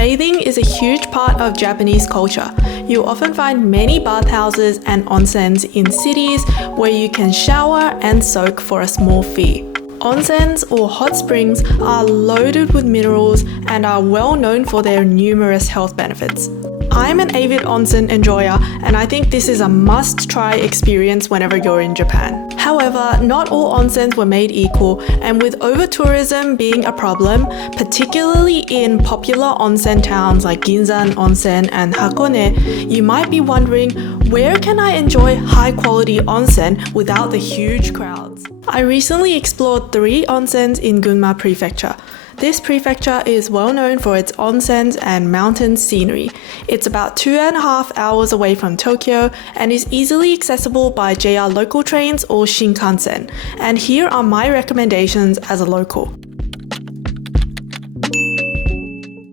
Bathing is a huge part of Japanese culture. You'll often find many bathhouses and onsens in cities where you can shower and soak for a small fee. Onsens or hot springs are loaded with minerals and are well known for their numerous health benefits. I'm an avid onsen enjoyer and I think this is a must-try experience whenever you're in Japan. However, not all onsens were made equal, and with over-tourism being a problem, particularly in popular onsen towns like Ginzan Onsen and Hakone, you might be wondering, where can I enjoy high-quality onsen without the huge crowds? I recently explored 3 onsens in Gunma Prefecture. This prefecture is well known for its onsens and mountain scenery. It's about 2.5 hours away from Tokyo and is easily accessible by JR local trains or Shinkansen. And here are my recommendations as a local.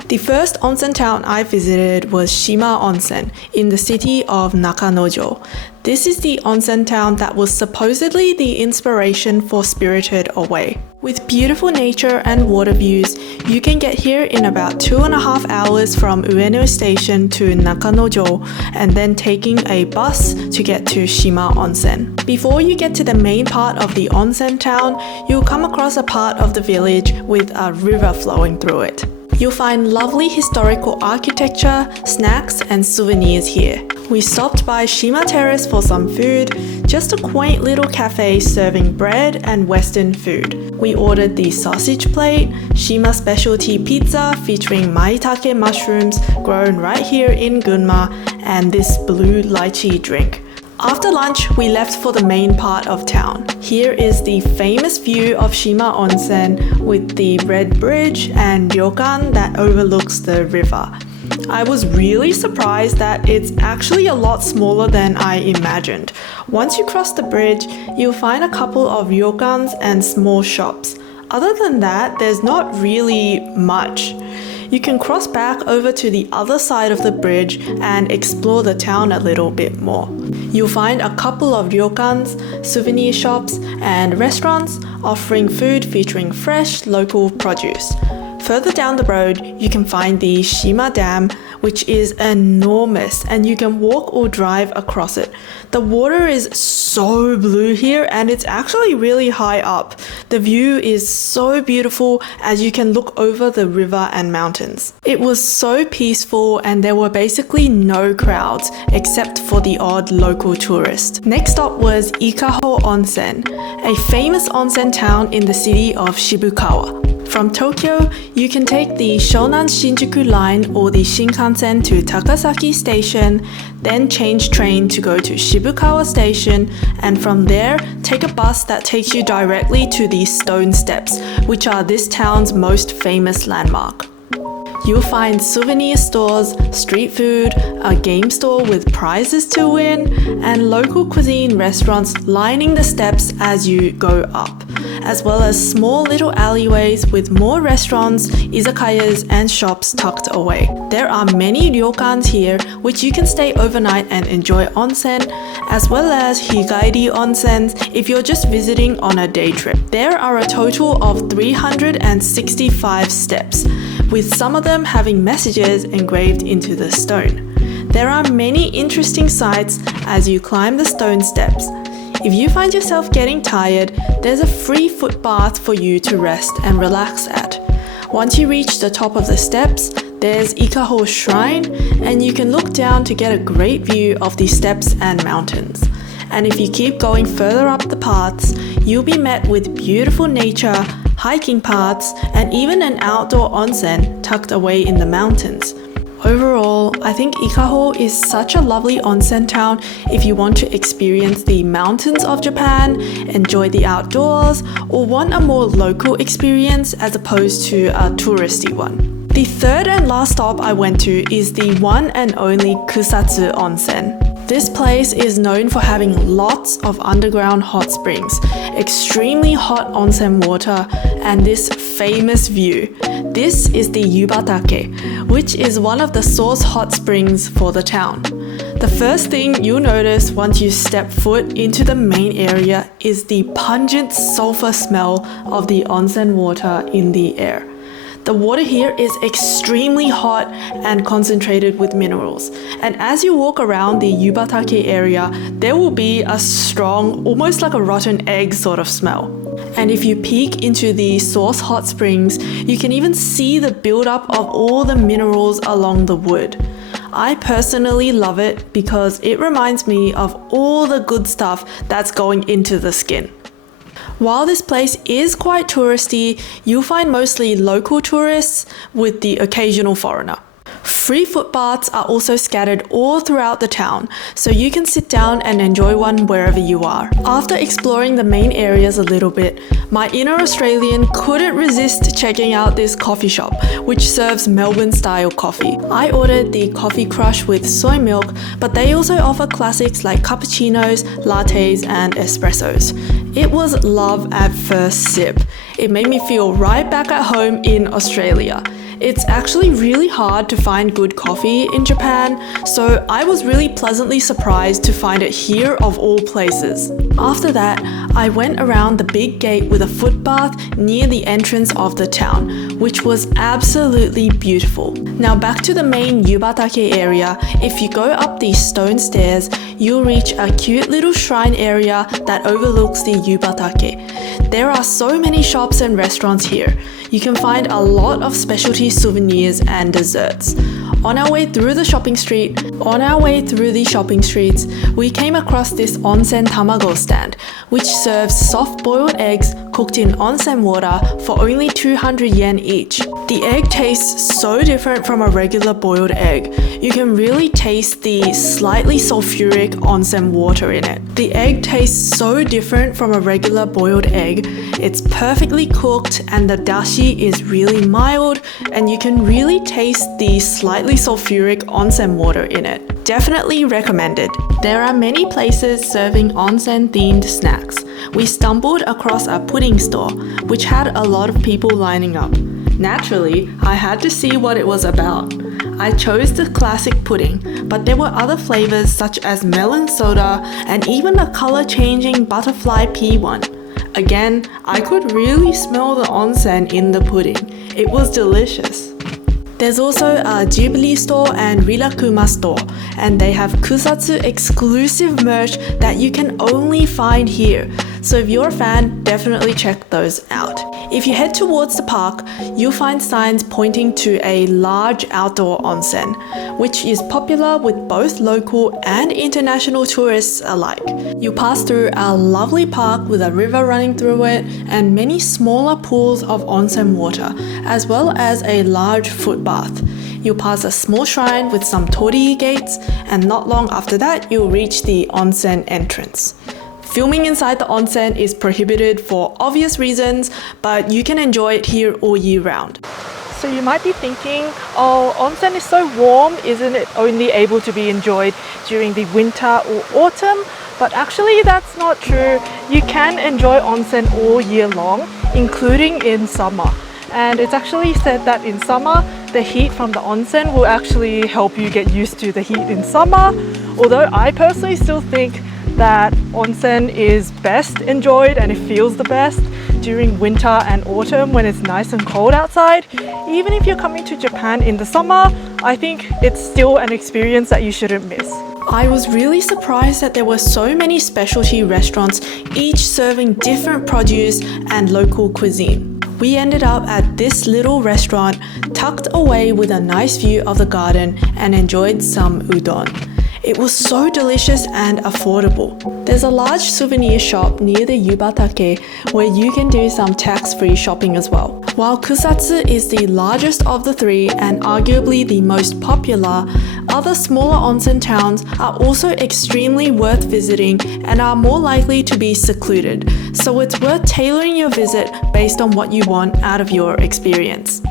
The first onsen town I visited was Shima Onsen in the city of Nakanojo. This is the onsen town that was supposedly the inspiration for Spirited Away. With beautiful nature and water views, you can get here in about 2.5 hours from Ueno Station to Nakanojo and then taking a bus to get to Shima Onsen. Before you get to the main part of the onsen town, you'll come across a part of the village with a river flowing through it. You'll find lovely historical architecture, snacks, and souvenirs here. We stopped by Shima Terrace for some food, just a quaint little cafe serving bread and Western food. We ordered the sausage plate, Shima specialty pizza featuring maitake mushrooms grown right here in Gunma, and this blue lychee drink. After lunch, we left for the main part of town. Here is the famous view of Shima Onsen with the red bridge and ryokan that overlooks the river. I was really surprised that it's actually a lot smaller than I imagined. Once you cross the bridge, you'll find a couple of ryokans and small shops. Other than that, there's not really much. You can cross back over to the other side of the bridge and explore the town a little bit more. You'll find a couple of ryokans, souvenir shops, and restaurants offering food featuring fresh local produce. Further down the road, you can find the Shima Dam, which is enormous, and you can walk or drive across it. The water is so blue here, and it's actually really high up. The view is so beautiful as you can look over the river and mountains. It was so peaceful, and there were basically no crowds except for the odd local tourist. Next stop was Ikaho Onsen, a famous onsen town in the city of Shibukawa. From Tokyo, you can take the Shonan Shinjuku line or the Shinkansen to Takasaki Station, then change train to go to Shibukawa Station, and from there, take a bus that takes you directly to the Stone Steps, which are this town's most famous landmark. You'll find souvenir stores, street food, a game store with prizes to win, and local cuisine restaurants lining the steps as you go up, as well as small little alleyways with more restaurants, izakayas, and shops tucked away. There are many ryokans here, which you can stay overnight and enjoy onsen, as well as higairi onsens if you're just visiting on a day trip. There are a total of 365 steps, with some of them having messages engraved into the stone. There are many interesting sights as you climb the stone steps. If you find yourself getting tired, there's a free foot bath for you to rest and relax at. Once you reach the top of the steps, there's Ikaho Shrine, and you can look down to get a great view of the steps and mountains. And if you keep going further up the paths, you'll be met with beautiful nature, hiking paths, and even an outdoor onsen tucked away in the mountains. Overall, I think Ikaho is such a lovely onsen town if you want to experience the mountains of Japan, enjoy the outdoors, or want a more local experience as opposed to a touristy one. The third and last stop I went to is the one and only Kusatsu Onsen. This place is known for having lots of underground hot springs, extremely hot onsen water, and this famous view. This is the Yubatake, which is one of the source hot springs for the town. The first thing you'll notice once you step foot into the main area is the pungent sulfur smell of the onsen water in the air. The water here is extremely hot and concentrated with minerals. And as you walk around the Yubatake area, there will be a strong, almost like a rotten egg sort of smell. And if you peek into the source hot springs, you can even see the buildup of all the minerals along the wood. I personally love it because it reminds me of all the good stuff that's going into the skin. While this place is quite touristy, you'll find mostly local tourists with the occasional foreigner. Free footbaths are also scattered all throughout the town, so you can sit down and enjoy one wherever you are. After exploring the main areas a little bit, my inner Australian couldn't resist checking out this coffee shop, which serves Melbourne-style coffee. I ordered the coffee crush with soy milk, but they also offer classics like cappuccinos, lattes, and espressos. It was love at first sip. It made me feel right back at home in Australia. It's actually really hard to find good coffee in Japan, so I was really pleasantly surprised to find it here of all places. After that, I went around the big gate with a footbath near the entrance of the town, which was absolutely beautiful. Now back to the main Yubatake area, if you go up these stone stairs, you'll reach a cute little shrine area that overlooks the Yubatake. There are so many shops and restaurants here. You can find a lot of specialty souvenirs and desserts. On our way through the shopping streets, we came across this onsen tamago stand, which serves soft-boiled eggs cooked in onsen water for only 200 yen each. The egg tastes so different from a regular boiled egg. You can really taste the slightly sulfuric onsen water in it. The egg tastes so different from a regular boiled egg. It's perfectly cooked and the dashi is really mild, and you can really taste the slightly sulfuric onsen water in it. Definitely recommended. There are many places serving onsen-themed snacks. We stumbled across a pudding store, which had a lot of people lining up. Naturally, I had to see what it was about. I chose the classic pudding, but there were other flavors such as melon soda and even a color-changing butterfly pea one. Again, I could really smell the onsen in the pudding. It was delicious. There's also a Ghibli store and Rilakkuma store, and they have Kusatsu exclusive merch that you can only find here. So if you're a fan, definitely check those out. If you head towards the park, you'll find signs pointing to a large outdoor onsen, which is popular with both local and international tourists alike. You pass through a lovely park with a river running through it and many smaller pools of onsen water, as well as a large footbath. You'll pass a small shrine with some torii gates, and not long after that, you'll reach the onsen entrance. Filming inside the onsen is prohibited for obvious reasons, but you can enjoy it here all year round. So you might be thinking, oh, onsen is so warm, isn't it only able to be enjoyed during the winter or autumn? But actually that's not true. You can enjoy onsen all year long, including in summer. And it's actually said that in summer, the heat from the onsen will actually help you get used to the heat in summer. Although I personally still think that onsen is best enjoyed and it feels the best during winter and autumn when it's nice and cold outside. Even if you're coming to Japan in the summer, I think it's still an experience that you shouldn't miss. I was really surprised that there were so many specialty restaurants, each serving different produce and local cuisine. We ended up at this little restaurant tucked away with a nice view of the garden and enjoyed some udon. It was so delicious and affordable. There's a large souvenir shop near the Yubatake where you can do some tax-free shopping as well. While Kusatsu is the largest of the three and arguably the most popular, other smaller onsen towns are also extremely worth visiting and are more likely to be secluded, so it's worth tailoring your visit based on what you want out of your experience.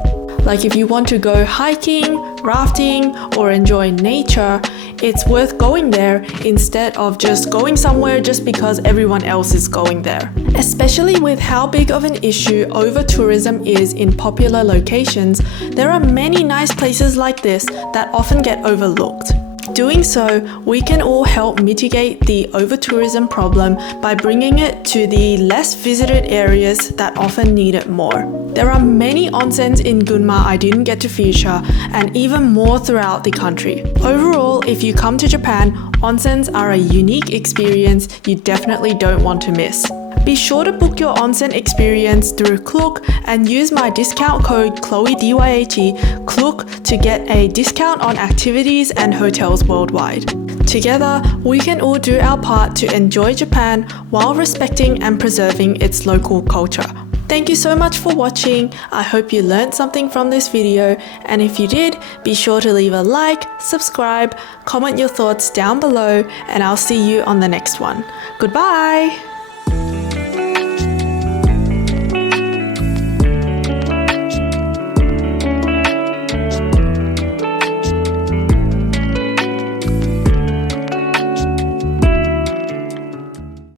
Like if you want to go hiking, rafting, or enjoy nature, it's worth going there instead of just going somewhere just because everyone else is going there. Especially with how big of an issue over-tourism is in popular locations, there are many nice places like this that often get overlooked. Doing so, we can all help mitigate the over-tourism problem by bringing it to the less visited areas that often need it more. There are many onsens in Gunma I didn't get to feature, and even more throughout the country. Overall, if you come to Japan, onsens are a unique experience you definitely don't want to miss. Be sure to book your onsen experience through Klook and use my discount code CHLOEDYAT, Klook, to get a discount on activities and hotels worldwide. Together, we can all do our part to enjoy Japan while respecting and preserving its local culture. Thank you so much for watching. I hope you learned something from this video, and if you did, be sure to leave a like, subscribe, comment your thoughts down below, and I'll see you on the next one. Goodbye!